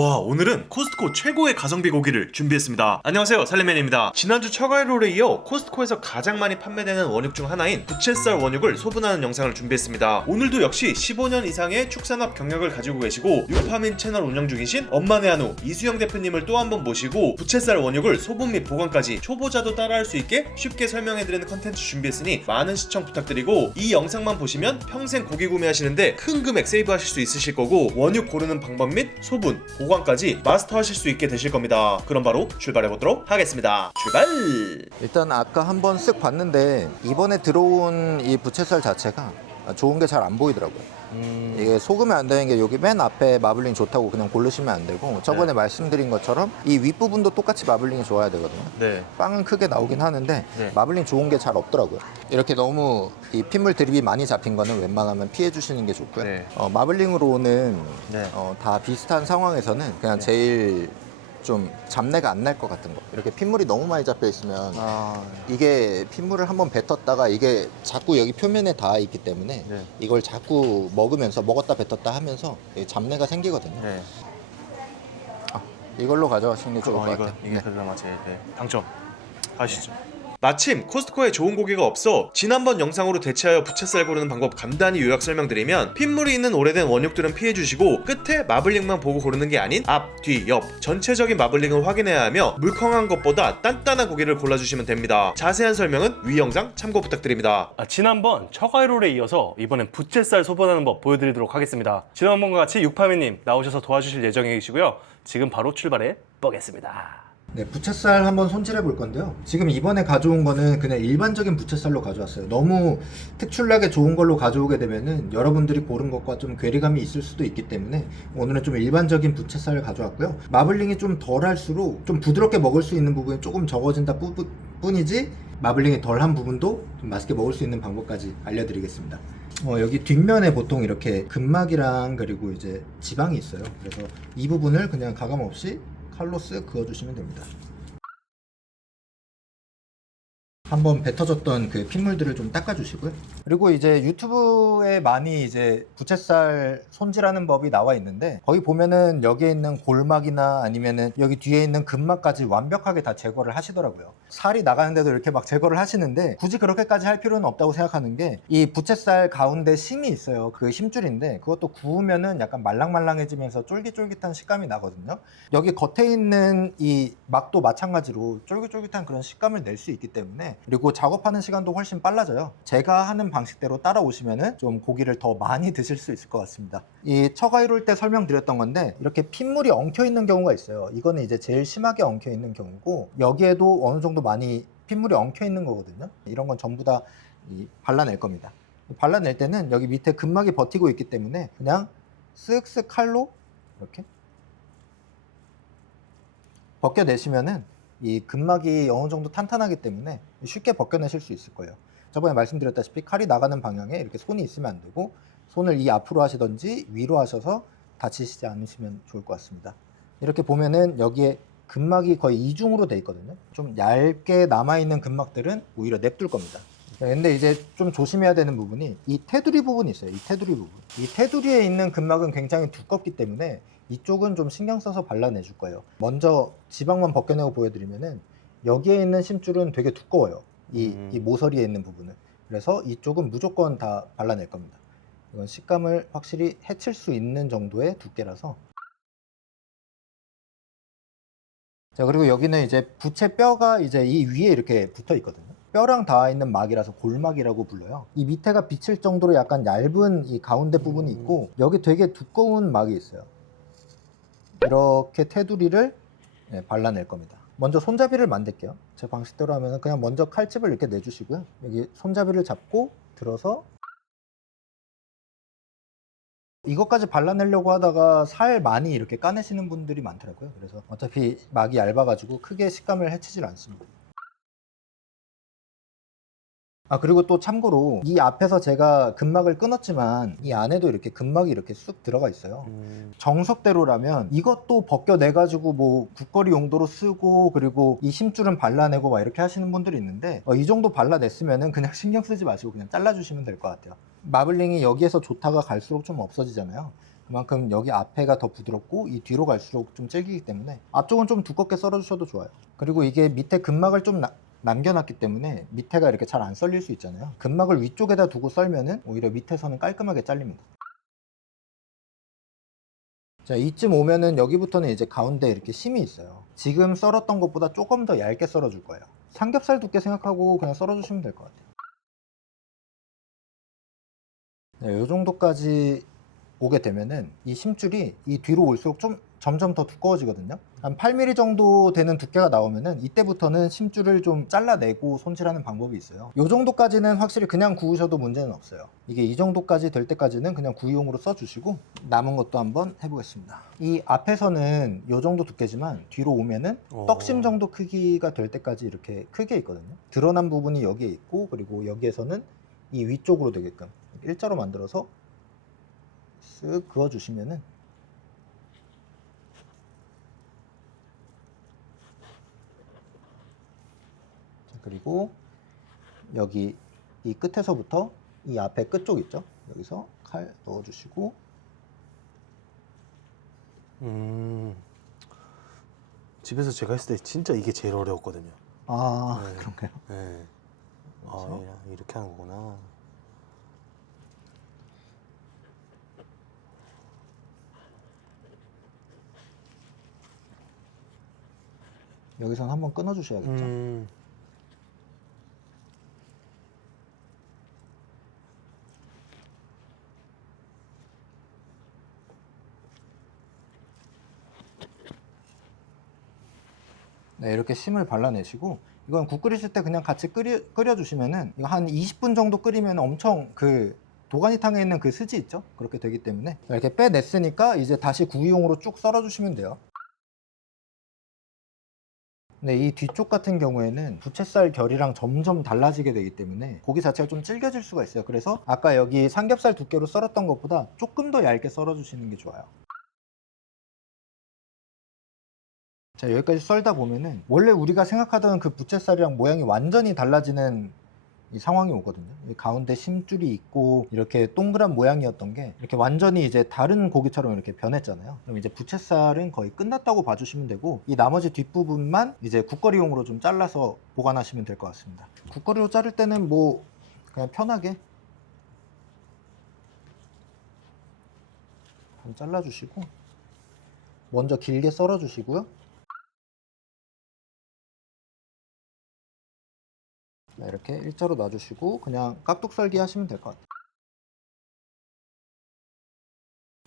와, 오늘은 코스트코 최고의 가성비 고기를 준비했습니다. 안녕하세요, 살림맨입니다. 지난주 처가로에 이어 코스트코에서 가장 많이 판매되는 원육 중 하나인 부채살 원육을 소분하는 영상을 준비했습니다. 오늘도 역시 15년 이상의 축산업 경력을 가지고 계시고 육파민 채널 운영 중이신 엄마네 한우 이수영 대표님을 또 한 번 모시고 부채살 원육을 소분 및 보관까지 초보자도 따라할 수 있게 쉽게 설명해드리는 컨텐츠 준비했으니 많은 시청 부탁드리고, 이 영상만 보시면 평생 고기 구매하시는데 큰 금액 세이브하실 수 있으실 거고, 원육 고르는 방법 및 소분, 보관까지 마스터하실 수 있게 되실 겁니다. 그럼 바로 출발해보도록 하겠습니다. 출발! 일단 아까 한번 쓱 봤는데 이번에 들어온 이 부채살 자체가 좋은 게 잘 안 보이더라고요. 이게 속으면 안 되는 게 여기 맨 앞에 마블링 좋다고 그냥 고르시면 안 되고, 저번에 말씀드린 것처럼 이 윗부분도 똑같이 마블링이 좋아야 되거든요. 네. 빵은 크게 나오긴 하는데 네. 마블링 좋은 게 잘 없더라고요. 이렇게 너무 이 핏물 드립이 많이 잡힌 거는 웬만하면 피해 주시는 게 좋고요. 네. 마블링으로는 네. 다 비슷한 상황에서는 그냥 제일 좀 잡내가 안 날 것 같은 거, 이렇게 핏물이 너무 많이 잡혀 있으면 이게 핏물을 한번 뱉었다가 이게 자꾸 여기 표면에 닿아 있기 때문에 네. 이걸 자꾸 먹으면서 먹었다 뱉었다 하면서 잡내가 생기거든요. 네. 이걸로 가져가시는 게 좋을 것 같아요. 이게 그나마 제일 당첨. 가시죠. 마침 코스트코에 좋은 고기가 없어 지난번 영상으로 대체하여 부채살 고르는 방법 간단히 요약 설명드리면, 핏물이 있는 오래된 원육들은 피해주시고 끝에 마블링만 보고 고르는 게 아닌 앞, 뒤, 옆 전체적인 마블링을 확인해야 하며 물컹한 것보다 단단한 고기를 골라주시면 됩니다. 자세한 설명은 위 영상 참고 부탁드립니다. 지난번 처가이롤에 이어서 이번엔 부채살 소분하는 법 보여드리도록 하겠습니다. 지난번과 같이 육파미님 나오셔서 도와주실 예정이시고요. 지금 바로 출발해 보겠습니다. 네, 부채살 한번 손질해 볼 건데요. 지금 이번에 가져온 거는 그냥 일반적인 부채살로 가져왔어요. 너무 특출나게 좋은 걸로 가져오게 되면은 여러분들이 고른 것과 좀 괴리감이 있을 수도 있기 때문에 오늘은 좀 일반적인 부채살을 가져왔고요. 마블링이 좀 덜 할수록 좀 부드럽게 먹을 수 있는 부분이 조금 적어진다 뿐이지, 마블링이 덜한 부분도 좀 맛있게 먹을 수 있는 방법까지 알려드리겠습니다. 여기 뒷면에 보통 이렇게 근막이랑 그리고 이제 지방이 있어요. 그래서 이 부분을 그냥 가감 없이 칼로 쓱 그어주시면 됩니다. 한번 뱉어졌던 그 핏물들을 좀 닦아주시고요. 그리고 이제 유튜브에 많이 이제 부채살 손질하는 법이 나와 있는데, 거기 보면은 여기에 있는 골막이나 아니면은 여기 뒤에 있는 근막까지 완벽하게 다 제거를 하시더라고요. 살이 나가는데도 이렇게 막 제거를 하시는데 굳이 그렇게까지 할 필요는 없다고 생각하는 게, 이 부채살 가운데 심이 있어요. 그 힘줄인데 그것도 구우면은 약간 말랑말랑해지면서 쫄깃쫄깃한 식감이 나거든요. 여기 겉에 있는 이 막도 마찬가지로 쫄깃쫄깃한 그런 식감을 낼 수 있기 때문에, 그리고 작업하는 시간도 훨씬 빨라져요. 제가 하는 방식대로 따라오시면은 좀 고기를 더 많이 드실 수 있을 것 같습니다. 이 처가 이룰 때 설명드렸던 건데, 이렇게 핏물이 엉켜 있는 경우가 있어요. 이거는 이제 제일 심하게 엉켜 있는 경우고, 여기에도 어느 정도 많이 핏물이 엉켜 있는 거거든요. 이런 건 전부 다 발라낼 겁니다. 발라낼 때는 여기 밑에 근막이 버티고 있기 때문에 그냥 쓱쓱 칼로 이렇게 벗겨내시면은 이 근막이 어느 정도 탄탄하기 때문에 쉽게 벗겨내실 수 있을 거예요. 저번에 말씀드렸다시피 칼이 나가는 방향에 이렇게 손이 있으면 안 되고, 손을 이 앞으로 하시던지 위로 하셔서 다치시지 않으시면 좋을 것 같습니다. 이렇게 보면은 여기에 근막이 거의 이중으로 돼 있거든요. 좀 얇게 남아있는 근막들은 오히려 냅둘 겁니다. 근데 이제 좀 조심해야 되는 부분이 이 테두리 부분이 있어요. 이 테두리 부분. 이 테두리에 있는 근막은 굉장히 두껍기 때문에 이쪽은 좀 신경 써서 발라내 줄 거예요. 먼저 지방만 벗겨내고 보여드리면은, 여기에 있는 심줄은 되게 두꺼워요. 이 모서리에 있는 부분은. 그래서 이쪽은 무조건 다 발라낼 겁니다. 이건 식감을 확실히 해칠 수 있는 정도의 두께라서. 자, 그리고 여기는 이제 부채 뼈가 이제 이 위에 이렇게 붙어 있거든요. 뼈랑 닿아 있는 막이라서 골막이라고 불러요. 이 밑에가 비칠 정도로 약간 얇은 이 가운데 부분이 있고, 여기 되게 두꺼운 막이 있어요. 이렇게 테두리를 발라낼 겁니다. 먼저 손잡이를 만들게요. 제 방식대로 하면 그냥 먼저 칼집을 이렇게 내주시고요. 여기 손잡이를 잡고 들어서, 이것까지 발라내려고 하다가 살 많이 이렇게 까내시는 분들이 많더라고요. 그래서 어차피 막이 얇아가지고 크게 식감을 해치질 않습니다. 그리고 또 참고로 이 앞에서 제가 근막을 끊었지만 이 안에도 이렇게 근막이 이렇게 쑥 들어가 있어요. 정석대로라면 이것도 벗겨내 가지고 뭐 국거리 용도로 쓰고, 그리고 이 심줄은 발라내고 막 이렇게 하시는 분들이 있는데, 이 정도 발라냈으면은 그냥 신경 쓰지 마시고 그냥 잘라주시면 될 것 같아요. 마블링이 여기에서 좋다가 갈수록 좀 없어지잖아요. 그만큼 여기 앞에가 더 부드럽고 이 뒤로 갈수록 좀 질기기 때문에 앞쪽은 좀 두껍게 썰어주셔도 좋아요. 그리고 이게 밑에 근막을 좀 남겨놨기 때문에 밑에가 이렇게 잘 안 썰릴 수 있잖아요. 근막을 위쪽에다 두고 썰면은 오히려 밑에서는 깔끔하게 잘립니다. 자, 이쯤 오면은 여기부터는 이제 가운데 이렇게 심이 있어요. 지금 썰었던 것보다 조금 더 얇게 썰어줄 거예요. 삼겹살 두께 생각하고 그냥 썰어주시면 될 것 같아요. 네, 이 정도까지 오게 되면은 이 심줄이 이 뒤로 올수록 좀 점점 더 두꺼워지거든요. 한 8mm 정도 되는 두께가 나오면은 이때부터는 심줄을 좀 잘라내고 손질하는 방법이 있어요. 이 정도까지는 확실히 그냥 구우셔도 문제는 없어요. 이게 이 정도까지 될 때까지는 그냥 구이용으로 써주시고 남은 것도 한번 해보겠습니다. 이 앞에서는 이 정도 두께지만 뒤로 오면은 떡심 정도 크기가 될 때까지 이렇게 크게 있거든요. 드러난 부분이 여기에 있고 그리고 여기에서는 이 위쪽으로 되게끔 일자로 만들어서 쓱 그어주시면은 자, 그리고 여기 이 끝에서부터 이 앞에 끝쪽 있죠? 여기서 칼 넣어주시고 집에서 제가 했을 때 진짜 이게 제일 어려웠거든요. 아 네. 그런가요? 네. 아, 이렇게 하는 거구나. 여기선 한번 끊어주셔야겠죠? 네, 이렇게 심을 발라내시고 이건 국 끓이실 때 그냥 같이 끓여주시면은 이거 한 20분 정도 끓이면 엄청 그 도가니탕에 있는 그 스지 있죠? 그렇게 되기 때문에 이렇게 빼냈으니까 이제 다시 구이용으로 쭉 썰어주시면 돼요. 네, 이 뒤쪽 같은 경우에는 부채살 결이랑 점점 달라지게 되기 때문에 고기 자체가 좀 질겨질 수가 있어요. 그래서 아까 여기 삼겹살 두께로 썰었던 것보다 조금 더 얇게 썰어주시는 게 좋아요. 자, 여기까지 썰다 보면은 원래 우리가 생각하던 그 부채살이랑 모양이 완전히 달라지는 이 상황이 오거든요. 이 가운데 심줄이 있고 이렇게 동그란 모양이었던 게 이렇게 완전히 이제 다른 고기처럼 이렇게 변했잖아요. 그럼 이제 부채살은 거의 끝났다고 봐주시면 되고 이 나머지 뒷부분만 이제 국거리용으로 좀 잘라서 보관하시면 될 것 같습니다. 국거리로 자를 때는 뭐 그냥 편하게 잘라주시고 먼저 길게 썰어주시고요. 이렇게 일자로 놔주시고 그냥 깍둑썰기 하시면 될 것 같아요.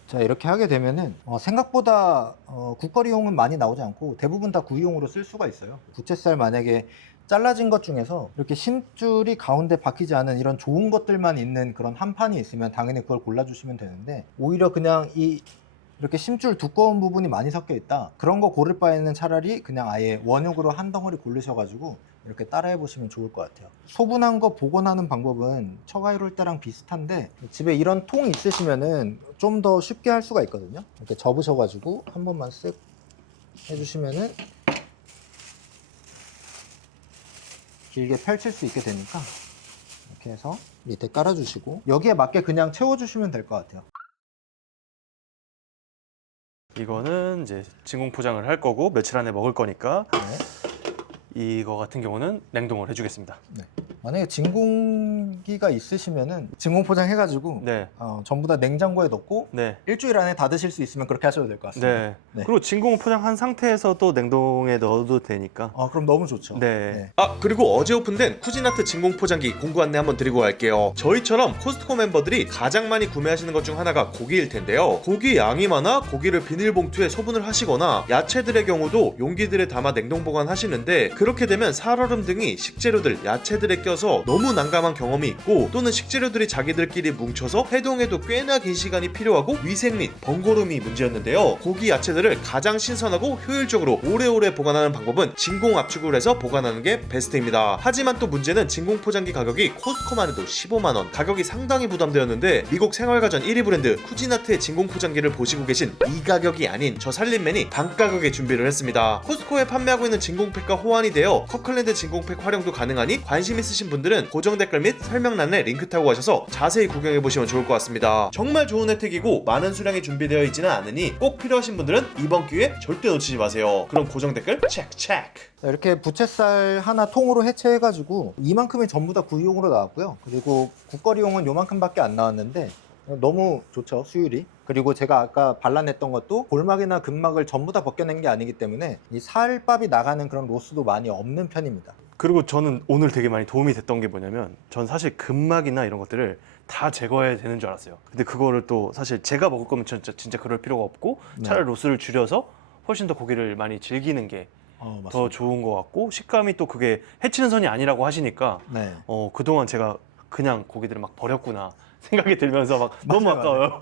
자, 이렇게 하게 되면은 생각보다 국거리용은 많이 나오지 않고 대부분 다 구이용으로 쓸 수가 있어요. 부채살 만약에 잘라진 것 중에서 이렇게 심줄이 가운데 박히지 않은 이런 좋은 것들만 있는 그런 한 판이 있으면 당연히 그걸 골라주시면 되는데 오히려 그냥 이렇게 심줄 두꺼운 부분이 많이 섞여 있다, 그런 거 고를 바에는 차라리 그냥 아예 원육으로 한 덩어리 고르셔가지고 이렇게 따라해 보시면 좋을 것 같아요. 소분한 거 복원하는 방법은 처가이롤 때랑 비슷한데 집에 이런 통 있으시면은 좀 더 쉽게 할 수가 있거든요. 이렇게 접으셔가지고 한 번만 쓱 해주시면은 길게 펼칠 수 있게 되니까 이렇게 해서 밑에 깔아주시고 여기에 맞게 그냥 채워주시면 될 것 같아요. 이거는 이제 진공 포장을 할 거고 며칠 안에 먹을 거니까 네. 이거 같은 경우는 냉동을 해주겠습니다. 네. 만약에 진공기가 있으시면은 진공 포장해가지고 네. 전부 다 냉장고에 넣고 네. 일주일 안에 다 드실 수 있으면 그렇게 하셔도 될 것 같습니다. 네. 네. 그리고 진공 포장한 상태에서 또 냉동에 넣어도 되니까. 그럼 너무 좋죠. 네. 아, 그리고 어제 오픈된 쿠지나트 진공 포장기 공구 안내 한번 드리고 갈게요. 저희처럼 코스트코 멤버들이 가장 많이 구매하시는 것 중 하나가 고기일 텐데요. 고기 양이 많아 고기를 비닐봉투에 소분을 하시거나 야채들의 경우도 용기들에 담아 냉동 보관하시는데 그렇게 되면 살얼음 등이 식재료들, 야채들에 껴서 너무 난감한 경험이 있고 또는 식재료들이 자기들끼리 뭉쳐서 해동에도 꽤나 긴 시간이 필요하고 위생 및 번거로움이 문제였는데요. 고기, 야채들을 가장 신선하고 효율적으로 오래오래 보관하는 방법은 진공 압축을 해서 보관하는 게 베스트입니다. 하지만 또 문제는 진공 포장기 가격이 코스트코만 해도 15만원, 가격이 상당히 부담되었는데 미국 생활가전 1위 브랜드 쿠지나트의 진공 포장기를 보시고 계신 이 가격이 아닌 저 살림맨이 반가격에 준비를 했습니다. 코스트코에 판매하고 있는 진공팩과 호환이 되어 커클랜드 진공팩 활용도 가능하니 관심 있으신 있으신 분들은 고정 댓글 및 설명란에 링크 타고 가셔서 자세히 구경해보시면 좋을 것 같습니다. 정말 좋은 혜택이고 많은 수량이 준비되어 있지는 않으니 꼭 필요하신 분들은 이번 기회에 절대 놓치지 마세요. 그럼 고정 댓글 체크. 이렇게 부채살 하나 통으로 해체해가지고 이만큼이 전부 다 구이용으로 나왔고요. 그리고 국거리용은 요만큼밖에 안 나왔는데 너무 좋죠, 수율이. 그리고 제가 아까 발라냈던 것도 골막이나 근막을 전부 다 벗겨낸 게 아니기 때문에 이 살밥이 나가는 그런 로스도 많이 없는 편입니다. 그리고 저는 오늘 되게 많이 도움이 됐던 게 뭐냐면, 전 사실 근막이나 이런 것들을 다 제거해야 되는 줄 알았어요. 근데 그거를 또 사실 제가 먹을 거면 진짜 그럴 필요가 없고 차라리 로스를 줄여서 훨씬 더 고기를 많이 즐기는 게 더 좋은 것 같고, 식감이 또 그게 해치는 선이 아니라고 하시니까 네. 그동안 제가 그냥 고기들을 막 버렸구나 생각이 들면서 막 너무 맞아요, 아까워요.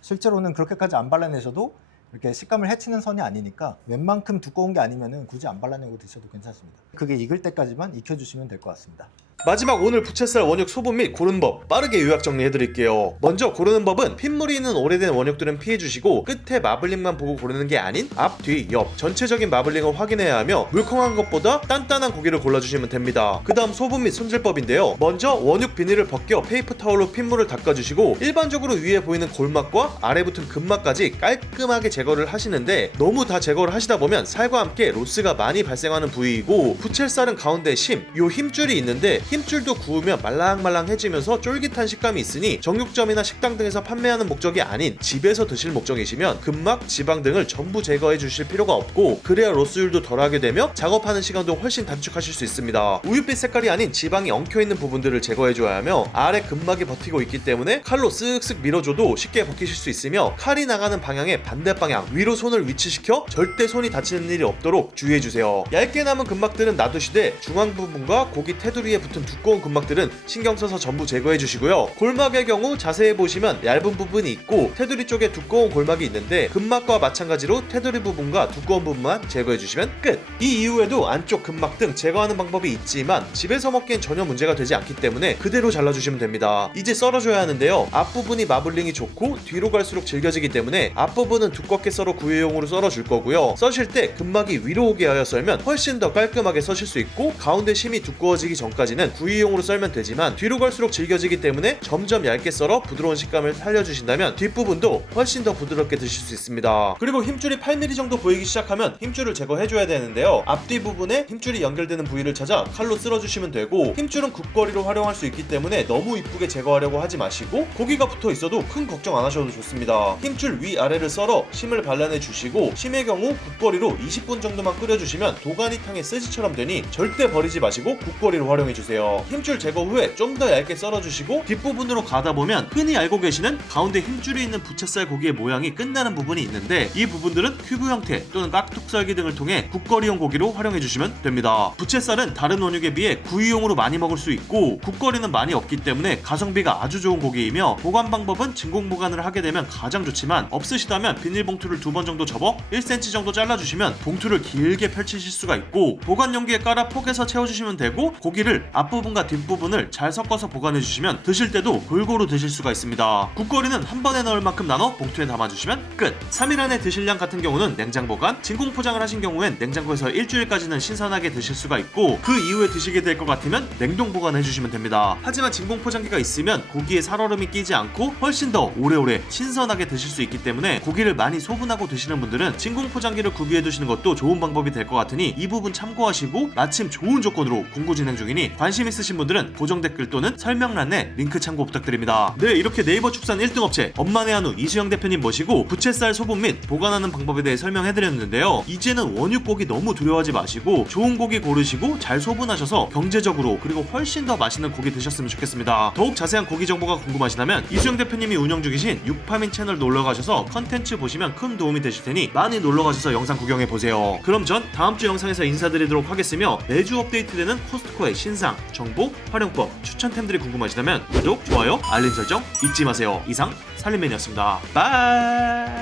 실제로는 그렇게까지 안 발라내셔도 이렇게 식감을 해치는 선이 아니니까 웬만큼 두꺼운 게 아니면은 굳이 안 발라내고 드셔도 괜찮습니다. 그게 익을 때까지만 익혀주시면 될 것 같습니다. 마지막 오늘 부채살 원육 소분 및 고르는 법 빠르게 요약 정리해드릴게요. 먼저 고르는 법은 핏물이 있는 오래된 원육들은 피해주시고 끝에 마블링만 보고 고르는 게 아닌 앞, 뒤, 옆 전체적인 마블링을 확인해야 하며 물컹한 것보다 단단한 고기를 골라주시면 됩니다. 그 다음 소분 및 손질법인데요. 먼저 원육 비닐을 벗겨 페이퍼 타올로 핏물을 닦아주시고 일반적으로 위에 보이는 골막과 아래 붙은 근막까지 깔끔하게 제거를 하시는데, 너무 다 제거를 하시다 보면 살과 함께 로스가 많이 발생하는 부위이고, 부채살은 가운데 요 힘줄이 있는데 힘줄도 구우면 말랑말랑해지면서 쫄깃한 식감이 있으니 정육점이나 식당 등에서 판매하는 목적이 아닌 집에서 드실 목적이시면 근막, 지방 등을 전부 제거해 주실 필요가 없고, 그래야 로스율도 덜하게 되며 작업하는 시간도 훨씬 단축하실 수 있습니다. 우유빛 색깔이 아닌 지방이 엉켜있는 부분들을 제거해 줘야 하며 아래 근막이 버티고 있기 때문에 칼로 쓱쓱 밀어줘도 쉽게 벗기실 수 있으며, 칼이 나가는 방향의 반대 방향 위로 손을 위치시켜 절대 손이 다치는 일이 없도록 주의해 주세요. 얇게 남은 근막들은 놔두시되 중앙 부분과 고기 테두리에 붙은 두꺼운 근막들은 신경 써서 전부 제거해 주시고요. 골막의 경우 자세히 보시면 얇은 부분이 있고 테두리 쪽에 두꺼운 골막이 있는데, 근막과 마찬가지로 테두리 부분과 두꺼운 부분만 제거해 주시면 끝. 이 이후에도 안쪽 근막 등 제거하는 방법이 있지만 집에서 먹기엔 전혀 문제가 되지 않기 때문에 그대로 잘라주시면 됩니다. 이제 썰어줘야 하는데요. 앞부분이 마블링이 좋고 뒤로 갈수록 질겨지기 때문에 앞부분은 두껍게 썰어 구이용으로 썰어줄 거고요. 써실 때 근막이 위로 오게 하여 썰면 훨씬 더 깔끔하게 써실 수 있고, 가운데 심이 두꺼워지기 전까지는 구이용으로 썰면 되지만 뒤로 갈수록 질겨지기 때문에 점점 얇게 썰어 부드러운 식감을 살려주신다면 뒷부분도 훨씬 더 부드럽게 드실 수 있습니다. 그리고 힘줄이 8mm 정도 보이기 시작하면 힘줄을 제거해줘야 되는데요. 앞뒤 부분에 힘줄이 연결되는 부위를 찾아 칼로 쓸어주시면 되고, 힘줄은 국거리로 활용할 수 있기 때문에 너무 이쁘게 제거하려고 하지 마시고 고기가 붙어 있어도 큰 걱정 안 하셔도 좋습니다. 힘줄 위아래를 썰어 심을 발라내 주시고, 심의 경우 국거리로 20분 정도만 끓여주시면 도가니탕의 스지처럼 되니 절대 버리지 마시고 국거리로 활용해주세요. 힘줄 제거 후에 좀 더 얇게 썰어주시고 뒷부분으로 가다 보면 흔히 알고 계시는 가운데 힘줄이 있는 부채살 고기의 모양이 끝나는 부분이 있는데, 이 부분들은 큐브 형태 또는 깍둑 썰기 등을 통해 국거리용 고기로 활용해주시면 됩니다. 부채살은 다른 원육에 비해 구이용으로 많이 먹을 수 있고 국거리는 많이 없기 때문에 가성비가 아주 좋은 고기이며, 보관 방법은 진공 보관을 하게 되면 가장 좋지만 없으시다면 비닐봉투를 2번 정도 접어 1cm 정도 잘라주시면 봉투를 길게 펼치실 수가 있고, 보관 용기에 깔아 폭에서 채워주시면 되고, 고기를 앞부분과 뒷부분을 잘 섞어서 보관해주시면 드실 때도 골고루 드실 수가 있습니다. 국거리는 한 번에 넣을 만큼 나눠 봉투에 담아주시면 끝. 3일 안에 드실 양 같은 경우는 냉장 보관, 진공 포장을 하신 경우엔 냉장고에서 일주일까지는 신선하게 드실 수가 있고, 그 이후에 드시게 될 것 같으면 냉동 보관해주시면 됩니다. 하지만 진공 포장기가 있으면 고기에 살얼음이 끼지 않고 훨씬 더 오래오래 신선하게 드실 수 있기 때문에 고기를 많이 소분하고 드시는 분들은 진공 포장기를 구비해 두시는 것도 좋은 방법이 될 것 같으니 이 부분 참고하시고, 마침 좋은 조건으로 공고 진행 중이니 관심 있으신 분들은 고정 댓글 또는 설명란에 링크 참고 부탁드립니다. 네, 이렇게 네이버 축산 1등 업체 엄마네 한우 이수영 대표님 모시고 부채살 소분 및 보관하는 방법에 대해 설명해드렸는데요. 이제는 원육고기 너무 두려워하지 마시고 좋은 고기 고르시고 잘 소분하셔서 경제적으로 그리고 훨씬 더 맛있는 고기 드셨으면 좋겠습니다. 더욱 자세한 고기 정보가 궁금하시다면 이수영 대표님이 운영 중이신 육파민 채널 놀러가셔서 컨텐츠 보시면 큰 도움이 되실 테니 많이 놀러가셔서 영상 구경해보세요. 그럼 전 다음주 영상에서 인사드리도록 하겠으며, 매주 업데이트되는 코스트코의 신상, 정보, 활용법, 추천템들이 궁금하시다면 구독, 좋아요, 알림 설정 잊지 마세요. 이상 살림맨이었습니다. 바이.